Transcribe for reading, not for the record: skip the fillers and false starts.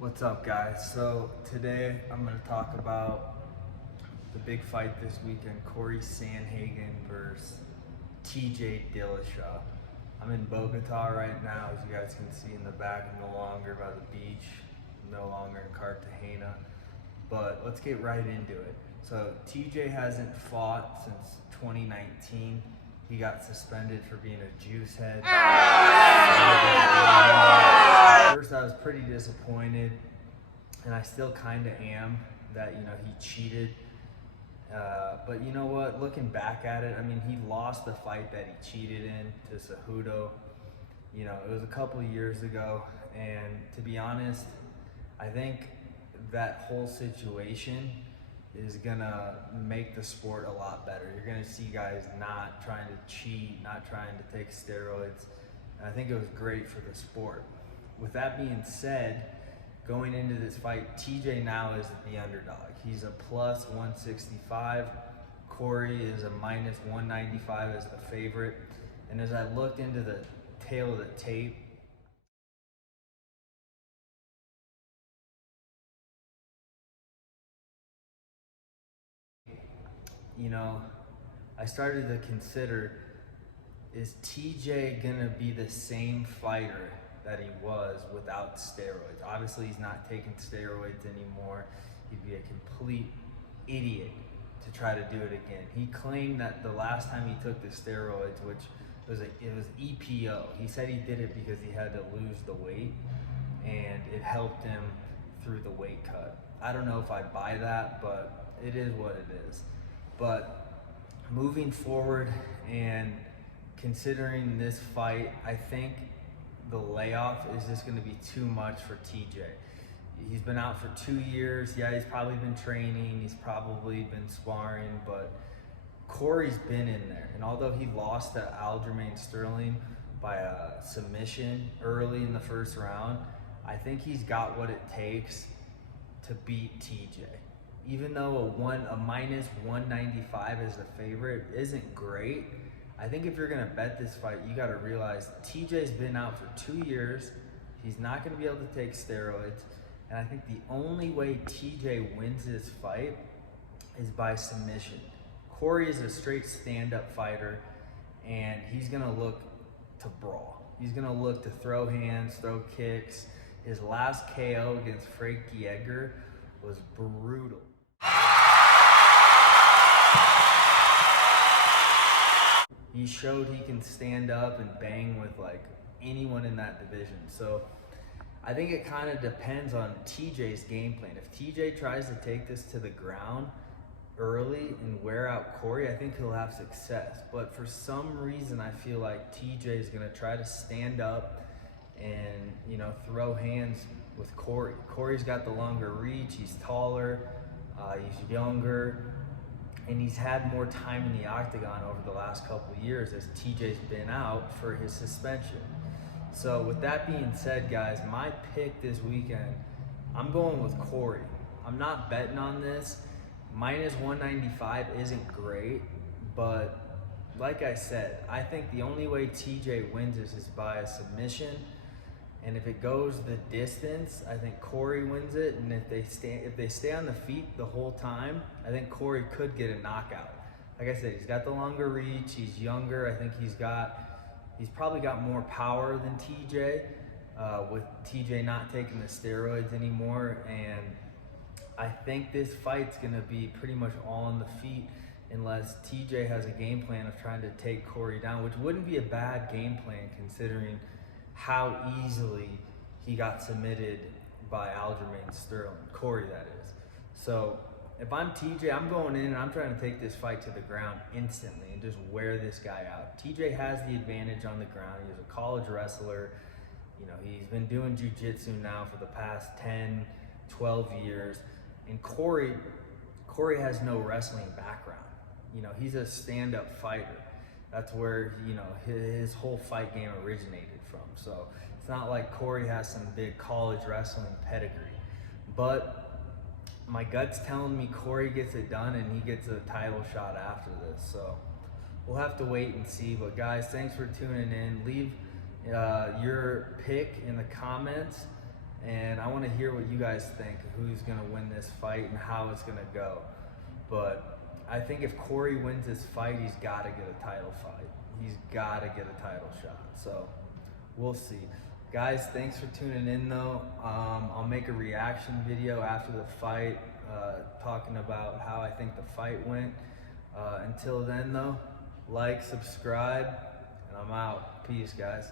What's up, guys? So today I'm going to talk about the big fight this weekend, CORY SANDHAGEN versus TJ Dillashaw. I'm in Bogota right now, as you guys can see in the back. I'm no longer by the beach, no longer in Cartagena, but let's get right into it. So TJ hasn't fought since 2019. He got suspended for being a juice head. First, I was pretty disappointed, and I still kind of am, that he cheated. But you know what? Looking back at it, I mean, he lost the fight that he cheated in to Cejudo. It was a couple years ago, and to be honest, I think that whole situation is gonna make the sport a lot better. You're gonna see guys not trying to cheat, not trying to take steroids, and I think it was great for the sport. With that being said, going into this fight, TJ now is the underdog. He's a plus 165. CORY is a minus 195 as the favorite. And as I looked into the tail of the tape, I started to consider, is TJ gonna be the same fighter that he was without steroids? Obviously, he's not taking steroids anymore. He'd be a complete idiot to try to do it again. He claimed that the last time he took the steroids, which was it was EPO. He said he did it because he had to lose the weight, and it helped him through the weight cut. I don't know if I buy that, but it is what it is. But moving forward and considering this fight, I think the layoff is just going to be too much for TJ. He's been out for 2 years. Yeah, he's probably been training. He's probably been sparring, but CORY's been in there. And although he lost to Aljamain Sterling by a submission early in the first round, I think he's got what it takes to beat TJ. Even though a minus 195 as the favorite isn't great, I think if you're gonna bet this fight, you gotta realize TJ's been out for 2 years. He's not gonna be able to take steroids. And I think the only way TJ wins this fight is by submission. CORY is a straight stand-up fighter, and he's gonna look to brawl. He's gonna look to throw hands, throw kicks. His last KO against Frankie Edgar was brutal. He showed he can stand up and bang with like anyone in that division. So I think it kind of depends on TJ's game plan. If TJ tries to take this to the ground early and wear out CORY, I think he'll have success. But for some reason, I feel like TJ is going to try to stand up and throw hands with CORY. CORY's got the longer reach. He's taller. He's younger. And he's had more time in the octagon over the last couple of years as TJ's been out for his suspension. So with that being said, guys, my pick this weekend, I'm going with CORY. I'm not betting on this. Minus 195 isn't great, but like I said, I think the only way TJ wins this is by a submission. And if it goes the distance, I think CORY wins it. And if they stay on the feet the whole time, I think CORY could get a knockout. Like I said, he's got the longer reach. He's younger. I think he's probably got more power than TJ. With TJ not taking the steroids anymore, and I think this fight's gonna be pretty much all on the feet, unless TJ has a game plan of trying to take CORY down, which wouldn't be a bad game plan considering how easily he got submitted by Aljamain Sterling, CORY that is. So if I'm TJ, I'm going in and I'm trying to take this fight to the ground instantly and just wear this guy out. TJ has the advantage on the ground. He was a college wrestler. He's been doing jiu-jitsu now for the past 10, 12 years. And CORY has no wrestling background. He's a stand-up fighter. That's where, his whole fight game originated from. So it's not like CORY has some big college wrestling pedigree. But my gut's telling me CORY gets it done and he gets a title shot after this. So we'll have to wait and see. But guys, thanks for tuning in. Leave your pick in the comments. and I want to hear what you guys think, who's going to win this fight and how it's going to go. But I think if Corey wins this fight, he's got to get a title fight. He's got to get a title shot. So we'll see. Guys, thanks for tuning in though. I'll make a reaction video after the fight, talking about how I think the fight went. Until then though, like, subscribe, and I'm out. Peace, guys.